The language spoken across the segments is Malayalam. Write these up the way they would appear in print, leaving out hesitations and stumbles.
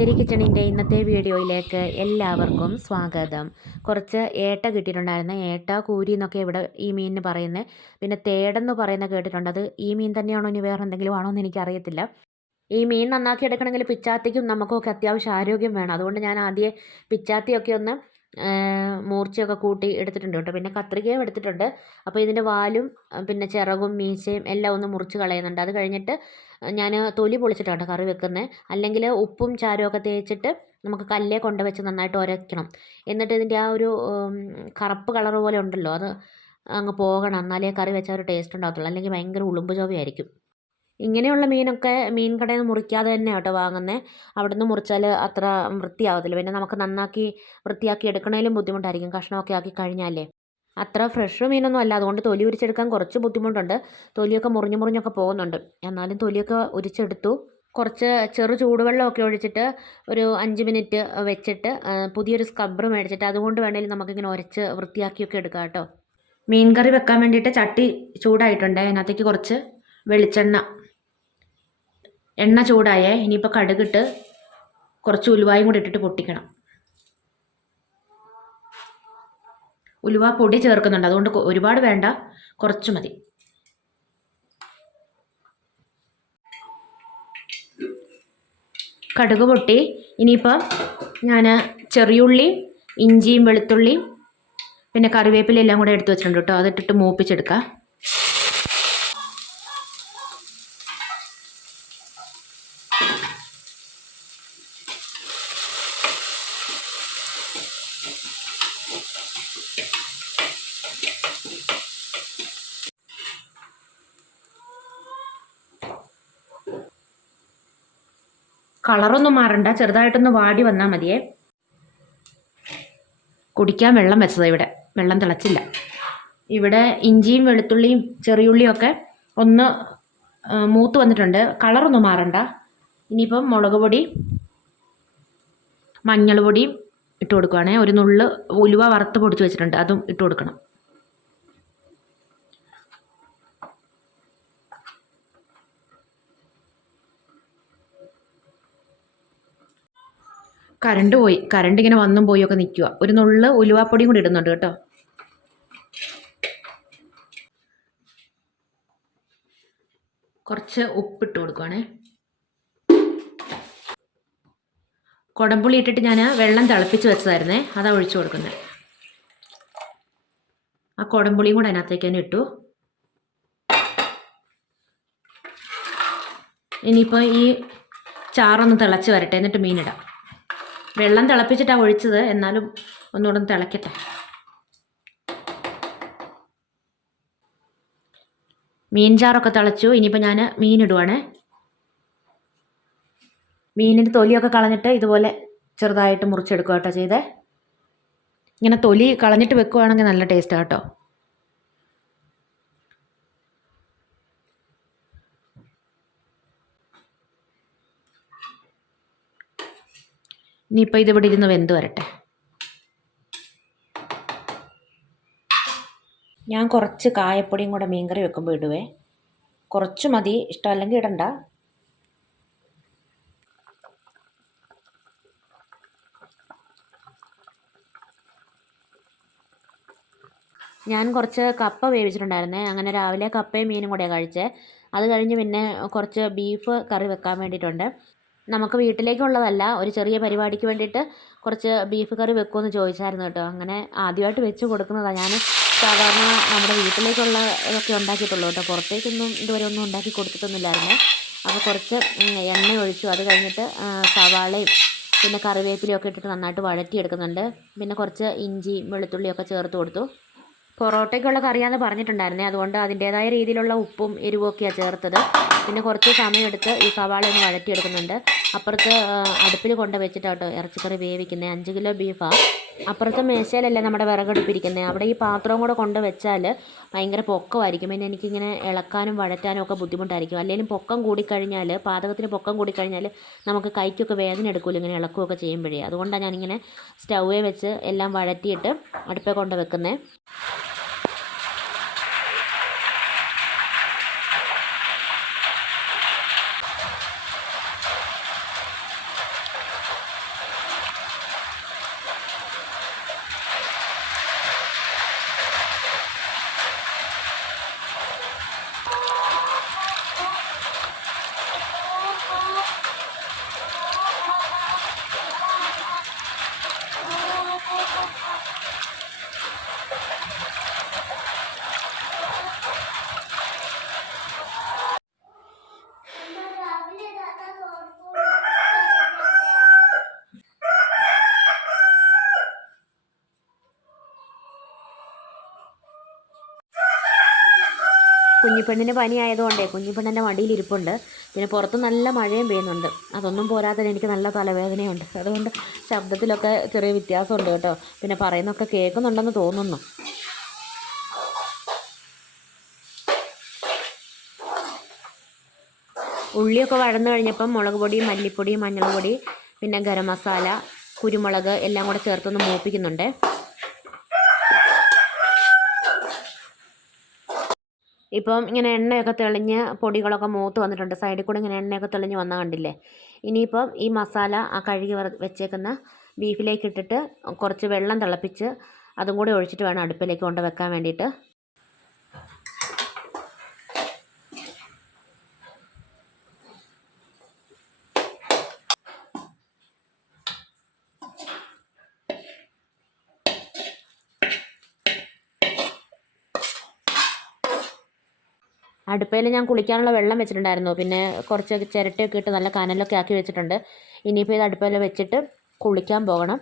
ബത്തേരി കിച്ചണിൻ്റെ ഇന്നത്തെ വീഡിയോയിലേക്ക് എല്ലാവർക്കും സ്വാഗതം. കുറച്ച് ഏട്ട കിട്ടിയിട്ടുണ്ടായിരുന്നു. ഏട്ട കൂരി എന്നൊക്കെ ഇവിടെ ഈ മീനിന് പറയുന്നത്. പിന്നെ തേടെന്ന് പറയുന്നത് കേട്ടിട്ടുണ്ട്. അത് ഈ മീൻ തന്നെയാണോ ഇനി വേറെ എന്തെങ്കിലും ആണോ എന്ന് എനിക്കറിയത്തില്ല. ഈ മീൻ നന്നാക്കി എടുക്കണമെങ്കിൽ പിച്ചാത്തിക്കും നമുക്കൊക്കെ അത്യാവശ്യം ആരോഗ്യം വേണം. അതുകൊണ്ട് ഞാൻ ആദ്യം പിച്ചാത്തിയൊക്കെ ഒന്ന് മൂർച്ചയൊക്കെ കൂട്ടി എടുത്തിട്ടുണ്ട് കേട്ടോ. പിന്നെ കത്രികയും എടുത്തിട്ടുണ്ട്. അപ്പോൾ ഇതിൻ്റെ വാലും പിന്നെ ചിറകും മീശയും എല്ലാം ഒന്ന് മുറിച്ച് കളയുന്നുണ്ട്. അത് കഴിഞ്ഞിട്ട് ഞാൻ തൊലി പൊളിച്ചിട്ടാണ് കറി വെക്കുന്നത്. അല്ലെങ്കിൽ ഉപ്പും ചാരമൊക്കെ തേച്ചിട്ട് നമുക്ക് കല്ലേ കൊണ്ട് വെച്ച് നന്നായിട്ട് ഉരയ്ക്കണം. എന്നിട്ട് ഇതിൻ്റെ ആ ഒരു കറുപ്പ് കളർ പോലെ ഉണ്ടല്ലോ, അത് അങ്ങ് പോകണം. എന്നാലേ കറി വെച്ചാൽ ഒരു ടേസ്റ്റ് ഉണ്ടാകത്തുള്ളൂ. അല്ലെങ്കിൽ ഭയങ്കര ഉളുമ്പ് ചൊവയായിരിക്കും. ഇങ്ങനെയുള്ള മീനൊക്കെ മീൻ കടയിൽ നിന്ന് മുറിക്കാതെ തന്നെ കേട്ടോ വാങ്ങുന്നത്. അവിടെ നിന്ന് മുറിച്ചാൽ അത്ര വൃത്തിയാവത്തില്ല. പിന്നെ നമുക്ക് നന്നാക്കി വൃത്തിയാക്കി എടുക്കണേലും ബുദ്ധിമുട്ടായിരിക്കും. കഷ്ണമൊക്കെ ആക്കി കഴിഞ്ഞാലേ അത്ര ഫ്രഷ് മീനൊന്നും അല്ല. അതുകൊണ്ട് തൊലി ഉരിച്ചെടുക്കാൻ കുറച്ച് ബുദ്ധിമുട്ടുണ്ട്. തൊലിയൊക്കെ മുറിഞ്ഞൊക്കെ പോകുന്നുണ്ട്. എന്നാലും തൊലിയൊക്കെ ഉരിച്ചെടുത്തു. കുറച്ച് ചെറു ചൂടുവെള്ളമൊക്കെ ഒഴിച്ചിട്ട് ഒരു 5 മിനിറ്റ് വെച്ചിട്ട് പുതിയൊരു സ്ക്രബ്ബർ മേടിച്ചിട്ട് അതുകൊണ്ട് വേണമെങ്കിലും നമുക്കിങ്ങനെ ഉരച്ച് വൃത്തിയാക്കിയൊക്കെ എടുക്കാം കേട്ടോ. മീൻ കറി വെക്കാൻ വേണ്ടിയിട്ട് ചട്ടി ചൂടായിട്ടുണ്ട്. അതിനകത്തേക്ക് കുറച്ച് എണ്ണ ചൂടായേ. ഇനിയിപ്പോൾ കടുകിട്ട് കുറച്ച് ഉലുവായും കൂടി ഇട്ടിട്ട് പൊട്ടിക്കണം. ഉലുവ പൊടി ചേർക്കുന്നുണ്ട്, അതുകൊണ്ട് ഒരുപാട് വേണ്ട, കുറച്ച് മതി. കടുക് പൊട്ടി. ഇനിയിപ്പോൾ ഞാൻ ചെറിയുള്ളിയും ഇഞ്ചിയും വെളുത്തുള്ളിയും പിന്നെ കറിവേപ്പില എല്ലാം കൂടെ എടുത്ത് വെച്ചിട്ടുണ്ട് കേട്ടോ. അതിട്ടിട്ട് മൂപ്പിച്ചെടുക്കാം. കളറൊന്നും മാറണ്ട, ചെറുതായിട്ടൊന്ന് വാടി വന്നാൽ മതിയേ. കുടിക്കാൻ വെള്ളം വെച്ചത് ഇവിടെ, വെള്ളം തിളച്ചില്ല. ഇവിടെ ഇഞ്ചിയും വെളുത്തുള്ളിയും ചെറിയുള്ളിയും ഒക്കെ ഒന്ന് മൂത്ത് വന്നിട്ടുണ്ട്. കളറൊന്നും മാറണ്ട. ഇനിയിപ്പം മുളക് പൊടി മഞ്ഞൾ പൊടിയും ഇട്ട് കൊടുക്കുവാണേ. ഒരു നുള്ള് ഉലുവ വറുത്ത് പൊടിച്ച് വെച്ചിട്ടുണ്ട്, അതും ഇട്ട് കൊടുക്കണം. കറണ്ട് പോയി. കറണ്ട് ഇങ്ങനെ വന്നും പോയൊക്കെ നിൽക്കുക. ഒരു നുള്ള് ഉലുവാപ്പൊടിയും കൂടി ഇടുന്നുണ്ട് കേട്ടോ. കുറച്ച് ഉപ്പിട്ട് കൊടുക്കുവാണേ. കുടംപുളി ഇട്ടിട്ട് ഞാൻ വെള്ളം തിളപ്പിച്ച് വെച്ചതായിരുന്നേ, അതാ ഒഴിച്ചു കൊടുക്കുന്നത്. ആ കുടംപുളിയും കൂടെ അതിനകത്തേക്ക് തന്നെ ഇട്ടു. ഇനിയിപ്പോൾ ഈ ചാറൊന്ന് തിളച്ച് വരട്ടെ, എന്നിട്ട് മീനിടാം. വെള്ളം തിളപ്പിച്ചിട്ടാണ് ഒഴിച്ചത്, എന്നാലും ഒന്നുകൂടെ തിളക്കട്ടെ. മീൻ ചാറൊക്കെ തിളച്ചു. ഇനിയിപ്പോൾ ഞാൻ മീനിടുവാണ്. മീനിൻ്റെ തൊലിയൊക്കെ കളഞ്ഞിട്ട് ഇതുപോലെ ചെറുതായിട്ട് മുറിച്ചെടുക്കുക കേട്ടോ ചെയ്തേ. ഇങ്ങനെ തൊലി കളഞ്ഞിട്ട് വെക്കുവാണെങ്കിൽ നല്ല ടേസ്റ്റാണ് കേട്ടോ. ഇനിയിപ്പോൾ ഇതിവിടെ ഇരുന്ന് വെന്ത് വരട്ടെ. ഞാൻ കുറച്ച് കായപ്പൊടിയും കൂടെ മീൻകറി വെക്കുമ്പോൾ ഇടുവേ. കുറച്ച് മതി, ഇഷ്ടമല്ലെങ്കിൽ ഇടണ്ട. ഞാൻ കുറച്ച് കപ്പ വേവിച്ചിട്ടുണ്ടായിരുന്നേ. അങ്ങനെ രാവിലെ കപ്പയും മീനും കൂടെയാണ് കഴിച്ചത്. അത് കഴിഞ്ഞ് പിന്നെ കുറച്ച് ബീഫ് കറി വെക്കാൻ വേണ്ടിയിട്ടുണ്ട്. നമുക്ക് വീട്ടിലേക്കുള്ളതല്ല, ഒരു ചെറിയ പരിപാടിക്ക് വേണ്ടിയിട്ട് കുറച്ച് ബീഫ് കറി വെക്കുമെന്ന് ചോദിച്ചായിരുന്നു കേട്ടോ. അങ്ങനെ ആദ്യമായിട്ട് വെച്ച് കൊടുക്കുന്നതാണ്. ഞാൻ സാധാരണ നമ്മുടെ വീട്ടിലേക്കുള്ള ഇതൊക്കെ ഉണ്ടാക്കിയിട്ടുള്ളൂ കേട്ടോ. പുറത്തേക്കൊന്നും ഇതുവരെ ഒന്നും ഉണ്ടാക്കി കൊടുത്തിട്ടൊന്നുമില്ലായിരുന്നു. അപ്പോൾ കുറച്ച് എണ്ണ ഒഴിച്ചു. അത് കഴിഞ്ഞിട്ട് സവാളയും പിന്നെ കറിവേപ്പിലയൊക്കെ ഇട്ടിട്ട് നന്നായിട്ട് വഴറ്റിയെടുക്കുന്നുണ്ട്. പിന്നെ കുറച്ച് ഇഞ്ചി വെളുത്തുള്ളിയൊക്കെ ചേർത്ത് കൊടുത്തു. പൊറോട്ടയ്ക്കുള്ള കറിയാന്ന് പറഞ്ഞിട്ടുണ്ടായിരുന്നേ, അതുകൊണ്ട് അതിൻ്റേതായ രീതിയിലുള്ള ഉപ്പും എരിവുമൊക്കെയാണ് ചേർത്തത്. പിന്നെ കുറച്ച് സമയമെടുത്ത് ഈ സവാള ഒന്ന് വഴറ്റിയെടുക്കുന്നുണ്ട്. അപ്പുറത്ത് അടുപ്പിൽ കൊണ്ട് വെച്ചിട്ടാട്ടോ ഇറച്ചിക്കറി വേവിക്കുന്നത്. 5 കിലോ ബീഫാണ്. അപ്പുറത്തെ മേശയിലല്ലേ നമ്മുടെ വിറകടുപ്പിരിക്കുന്നത്. അവിടെ ഈ പാത്രവും കൂടെ കൊണ്ട് വെച്ചാൽ ഭയങ്കര പൊക്കമായിരിക്കും. പിന്നെ എനിക്കിങ്ങനെ ഇളക്കാനും വഴറ്റാനും ഒക്കെ ബുദ്ധിമുട്ടായിരിക്കും. അല്ലെങ്കിൽ പൊക്കം കൂടിക്കഴിഞ്ഞാൽ, പാചകത്തിന് പൊക്കം കൂടിക്കഴിഞ്ഞാൽ നമുക്ക് കൈക്കൊക്കെ വേദന എടുക്കുമല്ലോ ഇങ്ങനെ ഇളക്കുകയൊക്കെ ചെയ്യുമ്പോഴേ. അതുകൊണ്ടാണ് ഞാനിങ്ങനെ സ്റ്റൗവേ വെച്ച് എല്ലാം വഴറ്റിയിട്ട് അടുപ്പേ കൊണ്ട് വെക്കുന്നത്. കുഞ്ഞിപ്പെണ്ണിന് പനി ആയതുകൊണ്ടേ കുഞ്ഞിപ്പെണ്ണിൻ്റെ മടിയിലിരിപ്പുണ്ട്. പിന്നെ പുറത്ത് നല്ല മഴയും പെയ്യുന്നുണ്ട്. അതൊന്നും പോരാതെ എനിക്ക് നല്ല തലവേദനയുണ്ട്. അതുകൊണ്ട് ശബ്ദത്തിലൊക്കെ ചെറിയ വ്യത്യാസമുണ്ട് കേട്ടോ. പിന്നെ പറയുന്നൊക്കെ കേൾക്കുന്നുണ്ടെന്ന് തോന്നുന്നു. ഉള്ളിയൊക്കെ വഴന്നു കഴിഞ്ഞപ്പം മുളക് പൊടി, മല്ലിപ്പൊടി, മഞ്ഞൾപ്പൊടി, പിന്നെ ഗരം മസാല, കുരുമുളക് എല്ലാം കൂടെ ചേർത്തൊന്ന് മൂപ്പിക്കുന്നുണ്ട്. ഇപ്പം ഇങ്ങനെ എണ്ണയൊക്കെ തെളിഞ്ഞ് പൊടികളൊക്കെ മൂത്ത് വന്നിട്ടുണ്ട്. സൈഡിൽ കൂടെ ഇങ്ങനെ എണ്ണയൊക്കെ തെളിഞ്ഞ് വന്നാൽ കണ്ടില്ലേ. ഇനിയിപ്പം ഈ മസാല ആ കഴുകി വെച്ചേക്കുന്ന ബീഫിലേക്ക് ഇട്ടിട്ട് കുറച്ച് വെള്ളം തിളപ്പിച്ച് അതും കൂടി ഒഴിച്ചിട്ട് വേണം അടുപ്പിലേക്ക് കൊണ്ട് വെക്കാൻ വേണ്ടിയിട്ട്. അടുപ്പയിൽ ഞാൻ കുളിക്കാനുള്ള വെള്ളം വെച്ചിട്ടുണ്ടായിരുന്നു. പിന്നെ കുറച്ച് ചിരട്ടയൊക്കെ ഇട്ട് നല്ല കനലൊക്കെ ആക്കി വെച്ചിട്ടുണ്ട്. ഇനിയിപ്പോൾ ഇത് അടുപ്പയിൽ വെച്ചിട്ട് കുളിക്കാൻ പോകണം.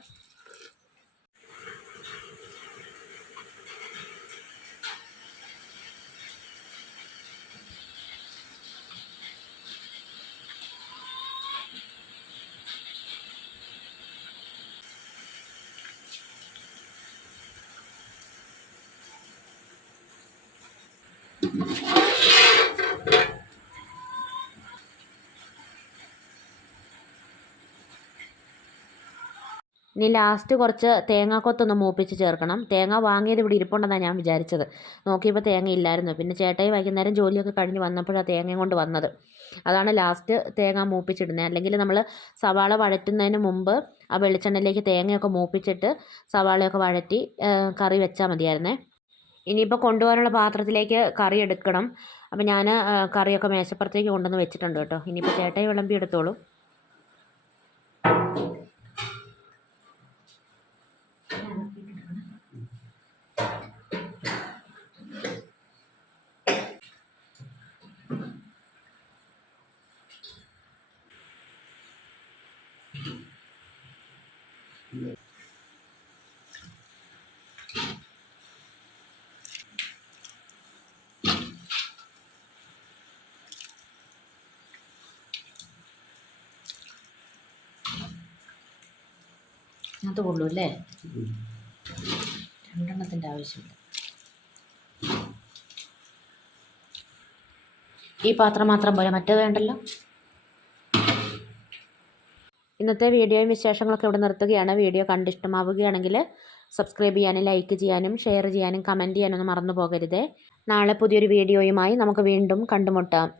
ഇനി ലാസ്റ്റ് കുറച്ച് തേങ്ങാക്കൊത്തൊന്ന് മൂപ്പിച്ച് ചേർക്കണം. തേങ്ങ വാങ്ങിയത് ഇവിടെ ഇരിപ്പുണ്ടെന്നാണ് ഞാൻ വിചാരിച്ചത്. നോക്കിയപ്പോൾ തേങ്ങ ഇല്ലായിരുന്നു. പിന്നെ ചേട്ടായി വൈകുന്നേരം ജോലിയൊക്കെ കഴിഞ്ഞ് വന്നപ്പോഴാണ് തേങ്ങയും കൊണ്ട് വന്നത്. അതാണ് ലാസ്റ്റ് തേങ്ങ മൂപ്പിച്ചിടുന്നത്. അല്ലെങ്കിൽ നമ്മൾ സവാള വഴറ്റുന്നതിന് മുമ്പ് ആ വെളിച്ചെണ്ണയിലേക്ക് തേങ്ങയൊക്കെ മൂപ്പിച്ചിട്ട് സവാളയൊക്കെ വഴറ്റി കറി വെച്ചാൽ മതിയായിരുന്നേ. ഇനിയിപ്പോൾ കൊണ്ടുപോകാനുള്ള പാത്രത്തിലേക്ക് കറി എടുക്കണം. അപ്പോൾ ഞാൻ കറിയൊക്കെ മേശപ്പുറത്തേക്ക് കൊണ്ടുവന്ന് വെച്ചിട്ടുണ്ട് കേട്ടോ. ഇനിയിപ്പോൾ ചേട്ടായി വിളമ്പി എടുത്തോളൂ. അത് കൊള്ളൂ അല്ലേ? രണ്ടെണ്ണത്തിൻ്റെ ആവശ്യമില്ല. ഈ പാത്രം മാത്രം പോലെ മറ്റേത് വേണ്ടല്ലോ. ഇന്നത്തെ വീഡിയോയും വിശേഷങ്ങളൊക്കെ ഇവിടെ നിർത്തുകയാണ്. വീഡിയോ കണ്ടിഷ്ടമാവുകയാണെങ്കിൽ സബ്സ്ക്രൈബ് ചെയ്യാനും ലൈക്ക് ചെയ്യാനും ഷെയർ ചെയ്യാനും കമൻറ്റ് ചെയ്യാനൊന്നും മറന്നു പോകരുതേ. നാളെ പുതിയൊരു വീഡിയോയുമായി നമുക്ക് വീണ്ടും കണ്ടുമുട്ടാം.